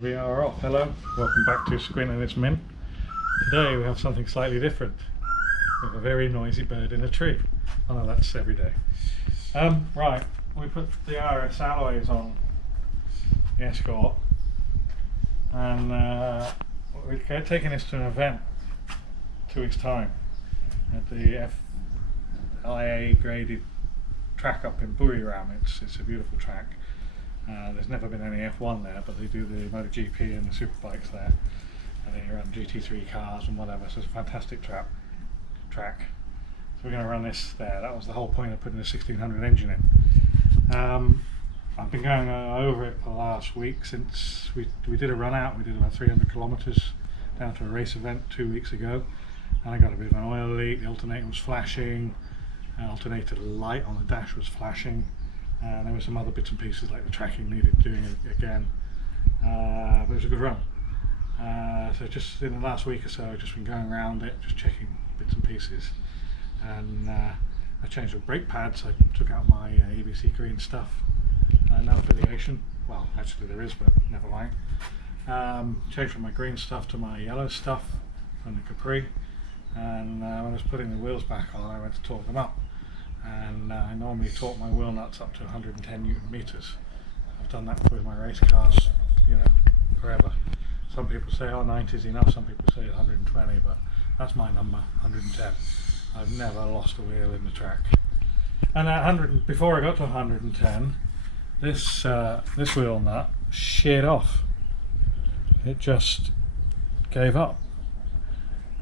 We are off. Hello, welcome back to Squint and It's Min. Today we have something slightly different. We have a very noisy bird in a tree. Oh no, that's every day. Right, we put the RS alloys on the Escort and we're taking this to an event 2 weeks time at the FIA graded track up in Buriram. It's a beautiful track. There's never been any F1 there, but they do the MotoGP and the superbikes there, and they run GT3 cars and whatever, so it's a fantastic track. So we're going to run this there. That was the whole point of putting the 1600 engine in. I've been going over it for the last week since we did a run out. We did about 300 kilometers down to a race event 2 weeks ago, and I got a bit of an oil leak. The alternator was flashing, alternator light on the dash was flashing. And there were some other bits and pieces like the tracking needed doing it again, but it was a good run. So just in the last week or so I've just been going around it, just checking bits and pieces, and I changed the brake pads. I took out my EBC green stuff, no affiliation, well actually there is, but never mind. Changed from my green stuff to my yellow stuff from the Capri, and when I was putting the wheels back on I went to torque them up. And I normally torque my wheel nuts up to 110 Newton meters. I've done that with my race cars, you know, forever. Some people say, oh, 90 is enough, some people say 120, but that's my number, 110. I've never lost a wheel in the track. And at 100, before I got to 110, this wheel nut sheared off. It just gave up.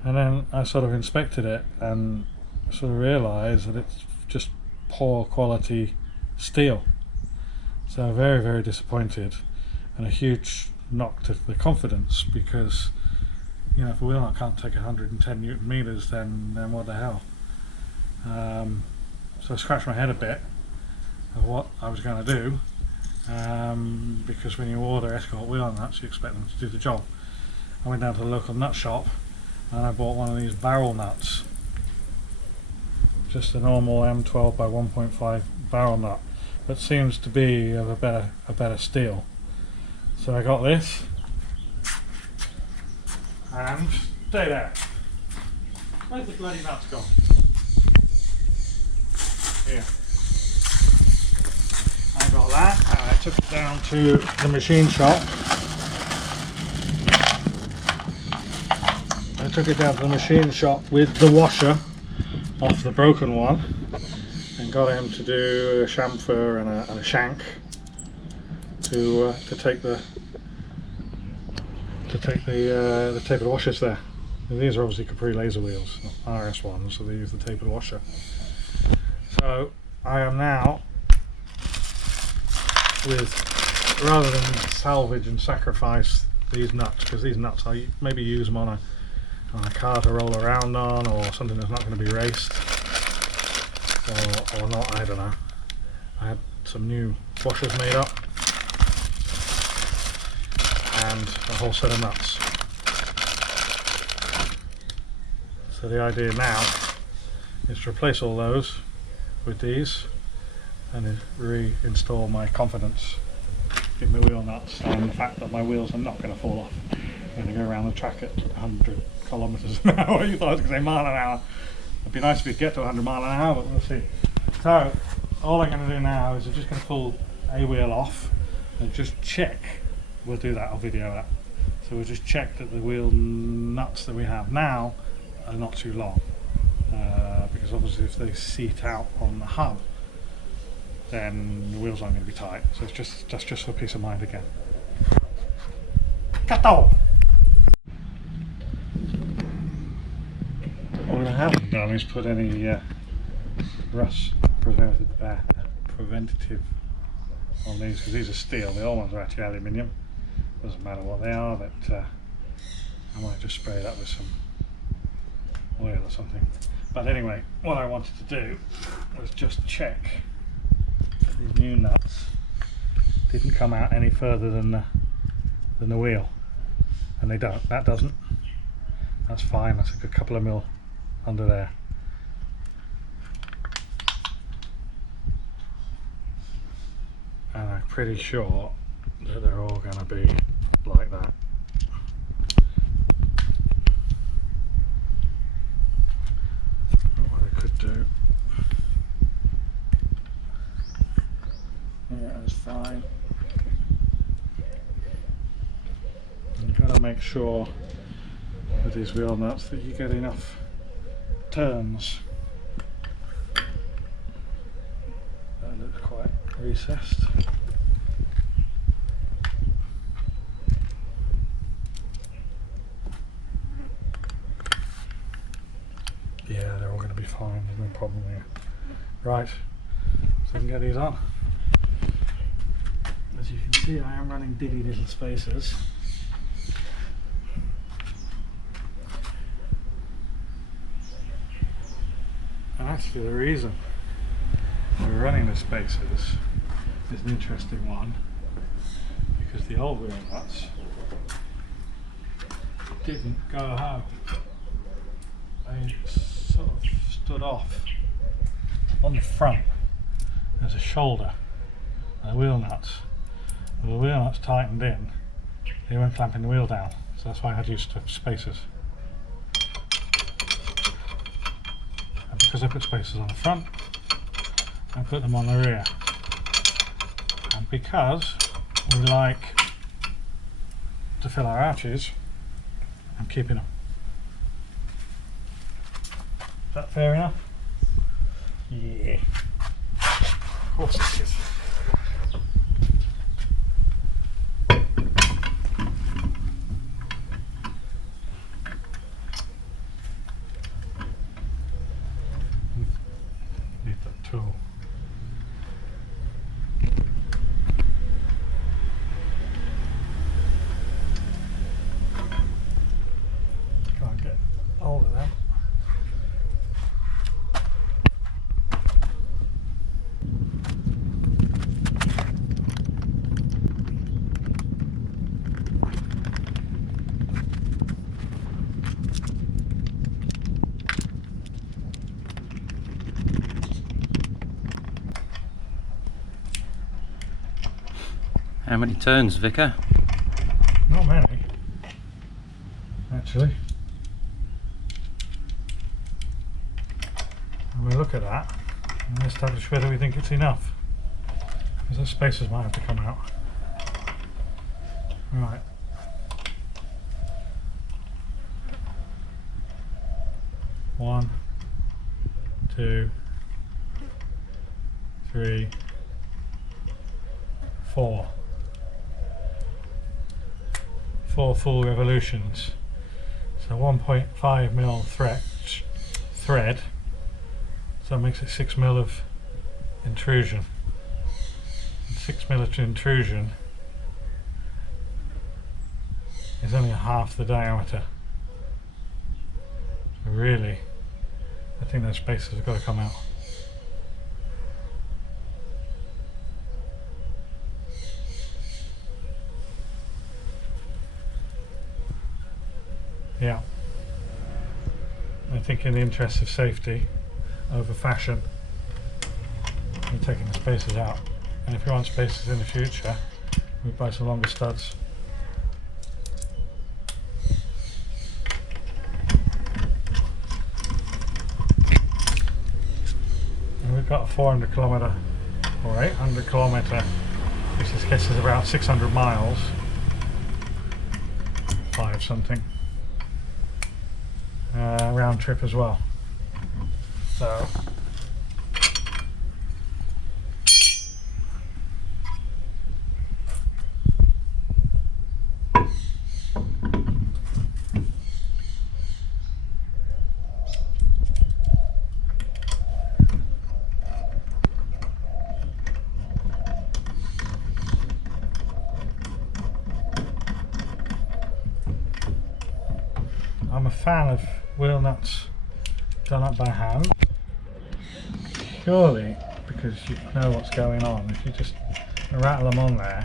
And then I sort of inspected it and sort of realised that it's just poor quality steel. So very, very disappointed, and a huge knock to the confidence, because you know, if a wheel nut can't take 110 Newton meters, then what the hell. So I scratched my head a bit of what I was going to do, because when you order Escort wheel nuts you expect them to do the job. I went down to the local nut shop and I bought one of these barrel nuts. Just a normal M12 by 1.5 barrel nut, but seems to be of a better steel. So I got this, and stay there. Where's the bloody nuts gone? Here. I got that, and I took it down to the machine shop. I took it down to the machine shop with the washer off the broken one, and got him to do a chamfer and a shank to take the tapered washers there. And these are obviously Capri laser wheels, not RS ones, so they use the tapered washer. So I am now, with, rather than salvage and sacrifice these nuts, because these nuts I maybe use them on a car to roll around on, or something that's not going to be raced, or not, I don't know. I had some new washers made up and a whole set of nuts. So the idea now is to replace all those with these and reinstall my confidence in my wheel nuts and the fact that my wheels are not going to fall off. I'm going to go around the track at 100 kilometers an hour. You thought I was going to say mile an hour. It'd be nice if we could get to 100 mile an hour, but we'll see. So all I'm going to do now is I'm just going to pull a wheel off and just check. We'll do that, I'll video that. So we'll just check that the wheel nuts that we have now are not too long, because obviously if they seat out on the hub, then the wheels aren't going to be tight. So it's just for peace of mind again. Kato! What I haven't done is put any rust preventative on these, because these are steel. The old ones are actually aluminium. Doesn't matter what they are, but I might just spray it up with some oil or something. But anyway, what I wanted to do was just check that these new nuts didn't come out any further than the wheel, and they don't. That doesn't. That's fine. That's a good couple of mil under there. And I'm pretty sure that they're all going to be like that. got to make sure with these wheel nuts that you get enough turns. That looks quite recessed. Yeah, they're all going to be fine, there's no problem here. Right, so we can get these on. As you can see, I am running diddy little spacers. And actually the reason we're running the spacers is an interesting one, because the old wheel nuts didn't go home. They sort of stood off on the front. There's a shoulder and the wheel nuts. Well, the wheel nuts tightened in, they weren't clamping the wheel down, so that's why I had to use spacers. And because I put spacers on the front, I put them on the rear. And because we like to fill our arches, I'm keeping them. Is that fair enough? Yeah. Of course it is. Need that tool. Can't get hold of that. How many turns, Vicar? Not many, actually. And we'll look at that and establish whether we think it's enough, because those spacers might have to come out. Right. One, 2, 3, 4. 4 full revolutions. So 1.5 mil thread, so that makes it 6 mil of intrusion. And 6 mil of intrusion is only half the diameter. So really, I think those spacers have got to come out. Yeah, I think in the interest of safety over fashion, I'm taking the spacers out. And if you want spacers in the future, we buy some longer studs. And we've got a 400 kilometre or 800 kilometre, which is guess is about 600 miles, 5 something. Round trip as well. So I'm a fan of wheel nuts done up by hand, purely because you know what's going on. If you just rattle them on there,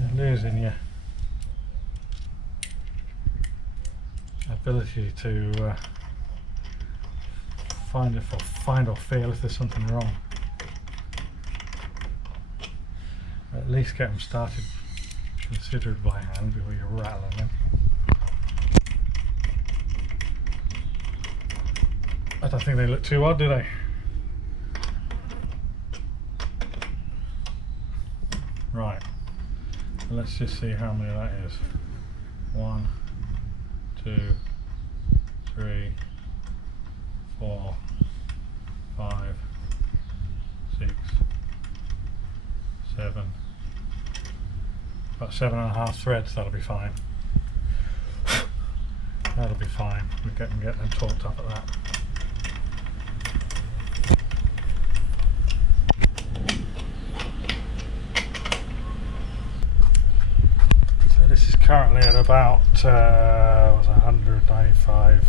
you're losing your ability to find or feel if there's something wrong. Or at least get them started considered by hand before you rattle them in. I don't think they look too odd, do they? Right, so let's just see how many that is. 1, 2, 3, 4, 5, 6, 7. About 7.5 threads, that'll be fine. That'll be fine. We can get them torqued up at that. So this is currently at about 195,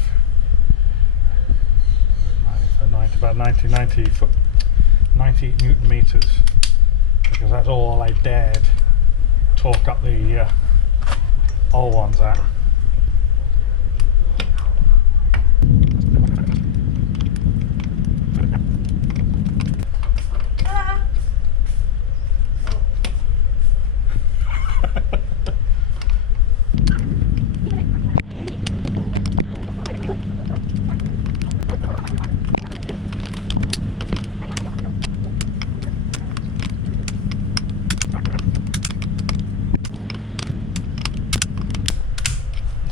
90, about 90 Newton meters, because that's all I dared torque up the old ones at.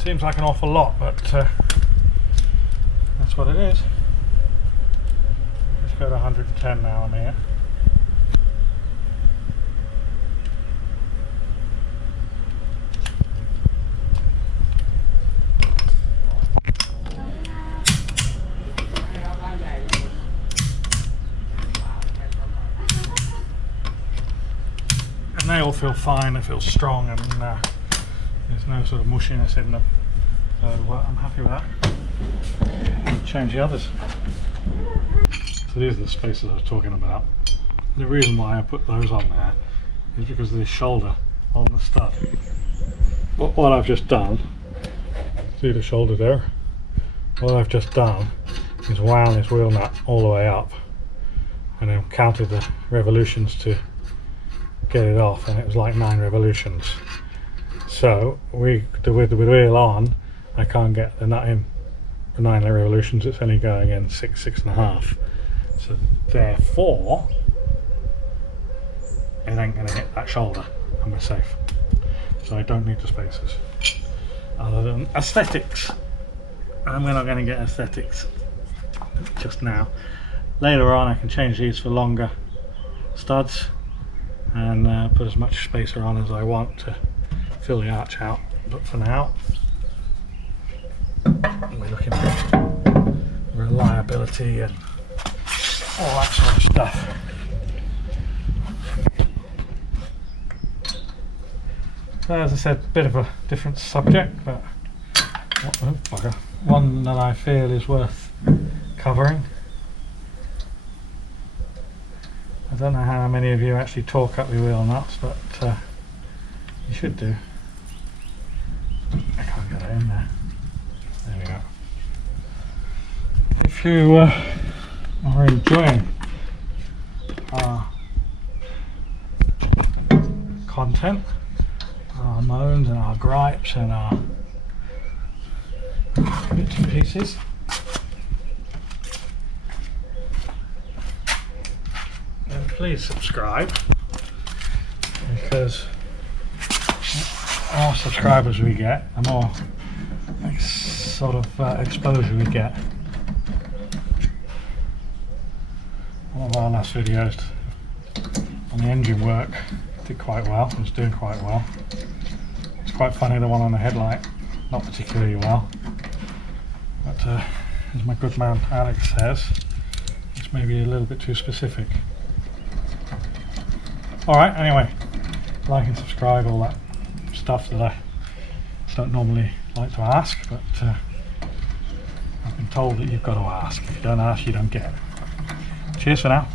Seems like an awful lot, but that's what it is. Let's go to 110 now on here. And they all feel fine, they feel strong, and there's no sort of mushiness in them. So I'm happy with that. Change the others. So these are the spaces I was talking about. The reason why I put those on there is because of this shoulder on the stud. What I've just done, see the shoulder there? What I've just done is wound this wheel nut all the way up and then counted the revolutions to get it off, and it was like 9 revolutions. So with the wheel on, I can't get the nut in for 9 revolutions. It's only going in 6.5. So therefore, it ain't going to hit that shoulder, and we're safe. So I don't need the spacers. Other than aesthetics, and we're not going to get aesthetics just now. Later on, I can change these for longer studs and put as much spacer on as I want to fill the arch out. But for now, we're looking for reliability and all that sort of stuff. So as I said, a bit of a different subject, but one that I feel is worth covering. I don't know how many of you actually torque up your wheel nuts, but you should do. I can't get it in there. There we go. If you are enjoying our content, our moans and our gripes and our bits and pieces, then please subscribe, because the more subscribers we get, the more sort of exposure we get. One of our last videos on the engine work did quite well, it was doing quite well. It's quite funny, the one on the headlight, not particularly well. But as my good man Alex says, it's maybe a little bit too specific. Alright, anyway, like and subscribe, all that stuff that I don't normally like to ask, but I've been told that you've got to ask. If you don't ask, you don't get. Cheers for now.